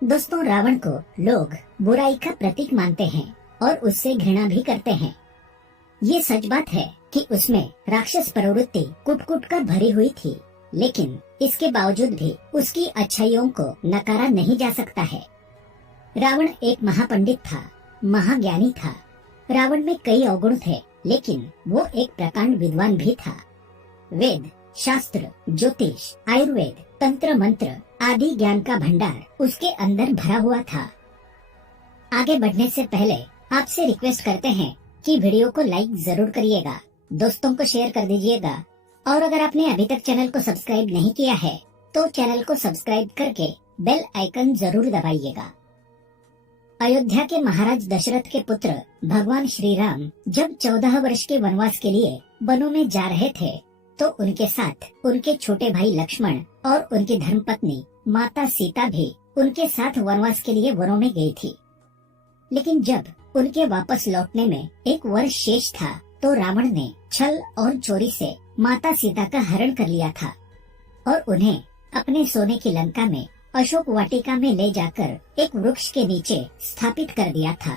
दोस्तों, रावण को लोग बुराई का प्रतीक मानते हैं और उससे घृणा भी करते हैं। ये सच बात है कि उसमें राक्षस प्रवृत्ति कुट कुट कर भरी हुई थी, लेकिन इसके बावजूद भी उसकी अच्छाइयों को नकारा नहीं जा सकता है। रावण एक महापंडित था, महाज्ञानी था। रावण में कई अवगुण थे, लेकिन वो एक प्रकांड विद्वान भी था। वेद, शास्त्र, ज्योतिष, आयुर्वेद, तंत्र मंत्र आदि ज्ञान का भंडार उसके अंदर भरा हुआ था। आगे बढ़ने से पहले आपसे रिक्वेस्ट करते हैं कि वीडियो को लाइक जरूर करिएगा, दोस्तों को शेयर कर दीजिएगा और अगर आपने अभी तक चैनल को सब्सक्राइब नहीं किया है तो चैनल को सब्सक्राइब करके बेल आइकन जरूर दबाइएगा। अयोध्या के महाराज दशरथ के पुत्र भगवान श्री राम जब 14 वर्ष के वनवास के लिए वनों में जा रहे थे तो उनके साथ उनके छोटे भाई लक्ष्मण और उनकी धर्मपत्नी माता सीता भी उनके साथ वनवास के लिए वनों में गई थी। लेकिन जब उनके वापस लौटने में एक वर्ष शेष था तो रावण ने छल और चोरी से माता सीता का हरण कर लिया था और उन्हें अपने सोने की लंका में अशोक वाटिका में ले जाकर एक वृक्ष के नीचे स्थापित कर दिया था।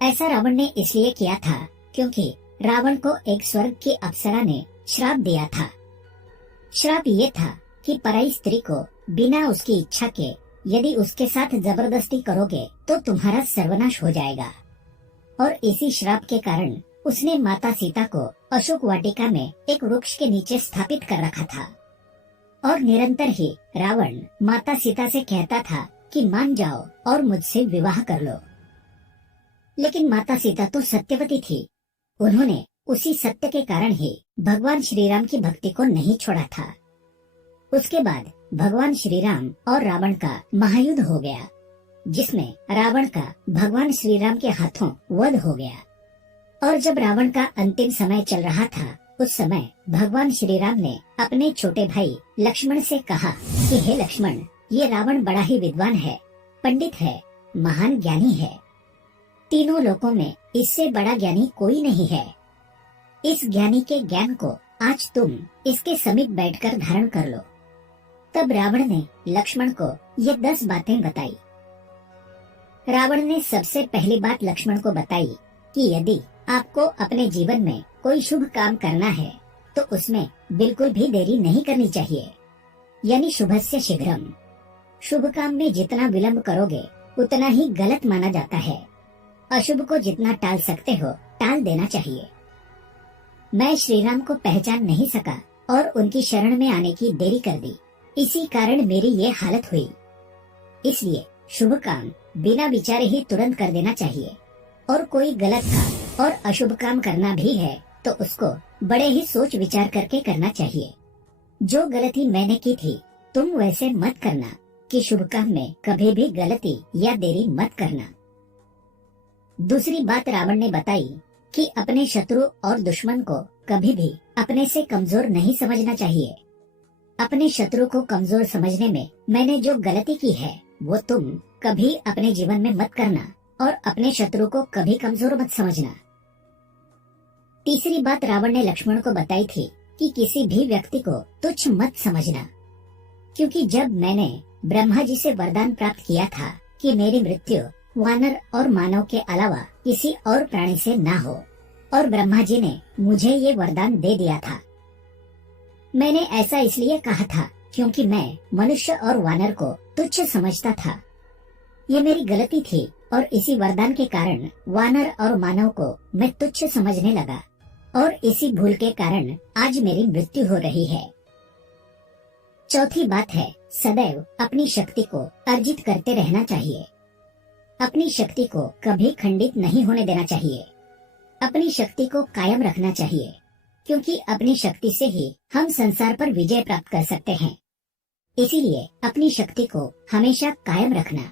ऐसा रावण ने इसलिए किया था क्योंकि रावण को एक स्वर्ग की अप्सरा ने श्राप दिया था। श्राप ये था कि पराई स्त्री को बिना उसकी इच्छा के यदि उसके साथ जबरदस्ती करोगे तो तुम्हारा सर्वनाश हो जाएगा। और इसी श्राप के कारण उसने माता सीता को अशोक वाटिका में एक वृक्ष के नीचे स्थापित कर रखा था और निरंतर ही रावण माता सीता से कहता था कि मान जाओ और मुझसे विवाह कर लो। लेकिन माता सीता तो सत्यवती थी। उन्होंने उसी सत्य के कारण ही भगवान श्री राम की भक्ति को नहीं छोड़ा था। उसके बाद भगवान श्री राम और रावण का महायुद्ध हो गया, जिसमें रावण का भगवान श्री राम के हाथों वध हो गया। और जब रावण का अंतिम समय चल रहा था उस समय भगवान श्री राम ने अपने छोटे भाई लक्ष्मण से कहा कि हे लक्ष्मण, ये रावण बड़ा ही विद्वान है, पंडित है, महान ज्ञानी है। तीनों लोकों में इससे बड़ा ज्ञानी कोई नहीं है। इस ज्ञानी के ज्ञान को आज तुम इसके समीप बैठकर धारण कर लो। तब रावण ने लक्ष्मण को ये 10 बातें बताई। रावण ने सबसे पहली बात लक्ष्मण को बताई कि यदि आपको अपने जीवन में कोई शुभ काम करना है तो उसमें बिल्कुल भी देरी नहीं करनी चाहिए, यानी शुभस्य शीघ्रम। शुभ काम में जितना विलंब करोगे उतना ही गलत माना जाता है। अशुभ को जितना टाल सकते हो टाल देना चाहिए। मैं श्री राम को पहचान नहीं सका और उनकी शरण में आने की देरी कर दी, इसी कारण मेरी ये हालत हुई। इसलिए शुभ काम बिना विचारे ही तुरंत कर देना चाहिए और कोई गलत काम और अशुभ काम करना भी है तो उसको बड़े ही सोच विचार करके करना चाहिए। जो गलती मैंने की थी तुम वैसे मत करना कि शुभ काम में कभी भी गलती या देरी मत करना। दूसरी बात रावण ने बताई कि अपने शत्रु और दुश्मन को कभी भी अपने से कमजोर नहीं समझना चाहिए। अपने शत्रु को कमजोर समझने में मैंने जो गलती की है वो तुम कभी अपने जीवन में मत करना और अपने शत्रु को कभी कमजोर मत समझना। तीसरी बात रावण ने लक्ष्मण को बताई थी कि किसी भी व्यक्ति को तुच्छ मत समझना, क्योंकि जब मैंने ब्रह्मा जी से वरदान प्राप्त किया था कि मेरी मृत्यु वानर और मानव के अलावा किसी और प्राणी से ना हो, और ब्रह्मा जी ने मुझे ये वरदान दे दिया था। मैंने ऐसा इसलिए कहा था क्योंकि मैं मनुष्य और वानर को तुच्छ समझता था। ये मेरी गलती थी और इसी वरदान के कारण वानर और मानव को मैं तुच्छ समझने लगा और इसी भूल के कारण आज मेरी मृत्यु हो रही है। चौथी बात है, सदैव अपनी शक्ति को अर्जित करते रहना चाहिए। अपनी शक्ति को कभी खंडित नहीं होने देना चाहिए। अपनी शक्ति को कायम रखना चाहिए, क्योंकि अपनी शक्ति से ही हम संसार पर विजय प्राप्त कर सकते हैं। इसीलिए अपनी शक्ति को हमेशा कायम रखना।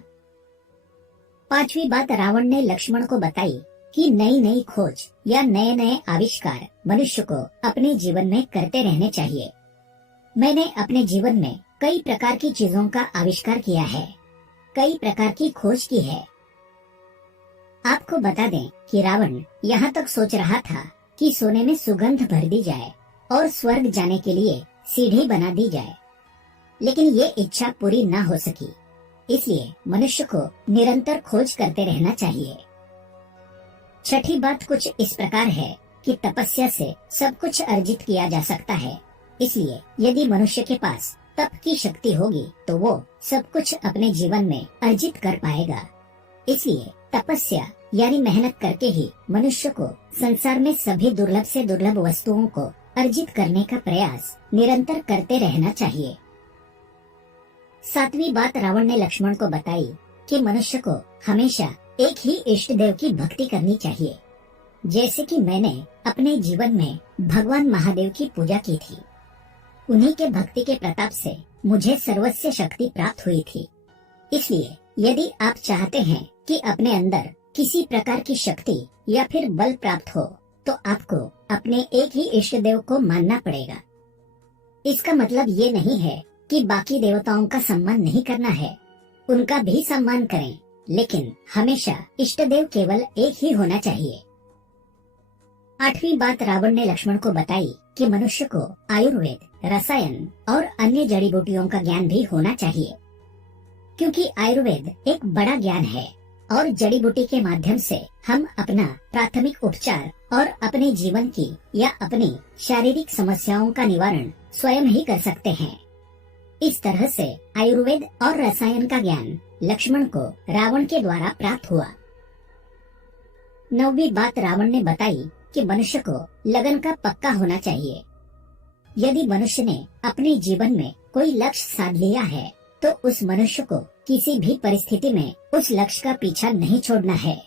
पांचवी बात रावण ने लक्ष्मण को बताई कि नई नई खोज या नए नए आविष्कार मनुष्य को अपने जीवन में करते रहने चाहिए। मैंने अपने जीवन में कई प्रकार की चीजों का आविष्कार किया है, कई प्रकार की खोज की है। आपको बता दें कि रावण यहाँ तक सोच रहा था कि सोने में सुगंध भर दी जाए और स्वर्ग जाने के लिए सीढ़ी बना दी जाए, लेकिन ये इच्छा पूरी ना हो सकी इसलिए मनुष्य को निरंतर खोज करते रहना चाहिए। छठी बात कुछ इस प्रकार है कि तपस्या से सब कुछ अर्जित किया जा सकता है। इसलिए यदि मनुष्य के पास तप की शक्ति होगी तो वो सब कुछ अपने जीवन में अर्जित कर पाएगा। इसलिए तपस्या यानी मेहनत करके ही मनुष्य को संसार में सभी दुर्लभ से दुर्लभ वस्तुओं को अर्जित करने का प्रयास निरंतर करते रहना चाहिए। सातवीं बात रावण ने लक्ष्मण को बताई कि मनुष्य को हमेशा एक ही इष्ट देव की भक्ति करनी चाहिए। जैसे कि मैंने अपने जीवन में भगवान महादेव की पूजा की थी, उन्हीं के भक्ति के प्रताप से मुझे सर्वस्व शक्ति प्राप्त हुई थी। इसलिए यदि आप चाहते हैं कि अपने अंदर किसी प्रकार की शक्ति या फिर बल प्राप्त हो तो आपको अपने एक ही इष्ट देव को मानना पड़ेगा। इसका मतलब ये नहीं है कि बाकी देवताओं का सम्मान नहीं करना है, उनका भी सम्मान करें, लेकिन हमेशा इष्ट देव केवल एक ही होना चाहिए। आठवीं बात रावण ने लक्ष्मण को बताई कि मनुष्य को आयुर्वेद, रसायन और अन्य जड़ी बूटियों का ज्ञान भी होना चाहिए, क्योंकि आयुर्वेद एक बड़ा ज्ञान है और जड़ी बूटी के माध्यम से हम अपना प्राथमिक उपचार और अपने जीवन की या अपनी शारीरिक समस्याओं का निवारण स्वयं ही कर सकते हैं। इस तरह से आयुर्वेद और रसायन का ज्ञान लक्ष्मण को रावण के द्वारा प्राप्त हुआ। नौवीं बात रावण ने बताई कि मनुष्य को लगन का पक्का होना चाहिए। यदि मनुष्य ने अपने जीवन में कोई लक्ष्य साध लिया है तो उस मनुष्य को किसी भी परिस्थिति में उस लक्ष्य का पीछा नहीं छोड़ना है।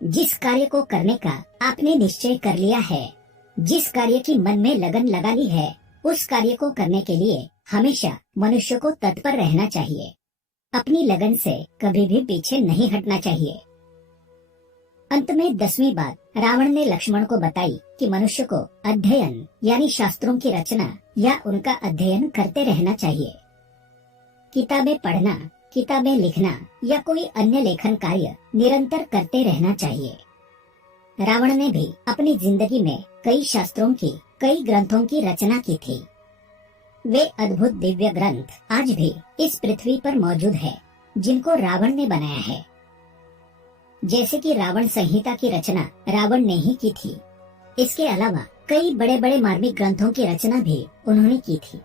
जिस कार्य को करने का आपने निश्चय कर लिया है, जिस कार्य की मन में लगन लगा ली है, उस कार्य को करने के लिए हमेशा मनुष्य को तत्पर रहना चाहिए। अपनी लगन से कभी भी पीछे नहीं हटना चाहिए। अंत में 10वीं बात रावण ने लक्ष्मण को बताई कि मनुष्य को अध्ययन यानी शास्त्रों की रचना या उनका अध्ययन करते रहना चाहिए। किताबें पढ़ना, किताबें लिखना या कोई अन्य लेखन कार्य निरंतर करते रहना चाहिए। रावण ने भी अपनी जिंदगी में कई शास्त्रों की, कई ग्रंथों की रचना की थी। वे अद्भुत दिव्य ग्रंथ आज भी इस पृथ्वी पर मौजूद है, जिनको रावण ने बनाया है। जैसे कि रावण संहिता की रचना रावण ने ही की थी। इसके अलावा कई बड़े बड़े मार्मिक ग्रंथों की रचना भी उन्होंने की थी।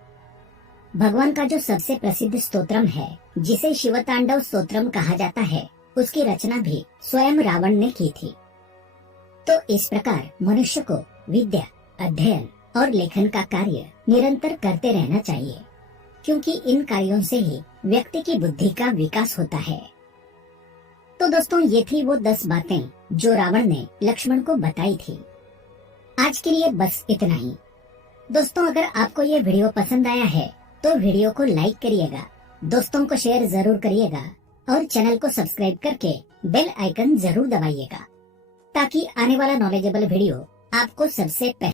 भगवान का जो सबसे प्रसिद्ध स्तोत्रम है, जिसे शिवतांडव स्तोत्रम कहा जाता है, उसकी रचना भी स्वयं रावण ने की थी। तो इस प्रकार मनुष्य को विद्या, अध्ययन और लेखन का कार्य निरंतर करते रहना चाहिए, क्योंकि इन कार्यों से ही व्यक्ति की बुद्धि का विकास होता है। तो दोस्तों, ये थी वो 10 बातें जो रावण ने लक्ष्मण को बताई थी। आज के लिए बस इतना ही। दोस्तों, अगर आपको ये वीडियो पसंद आया है तो वीडियो को लाइक करिएगा, दोस्तों को शेयर जरूर करिएगा और चैनल को सब्सक्राइब करके बेल आइकन जरूर दबाइएगा, ताकि आने वाला नॉलेजेबल वीडियो आपको सबसे पहले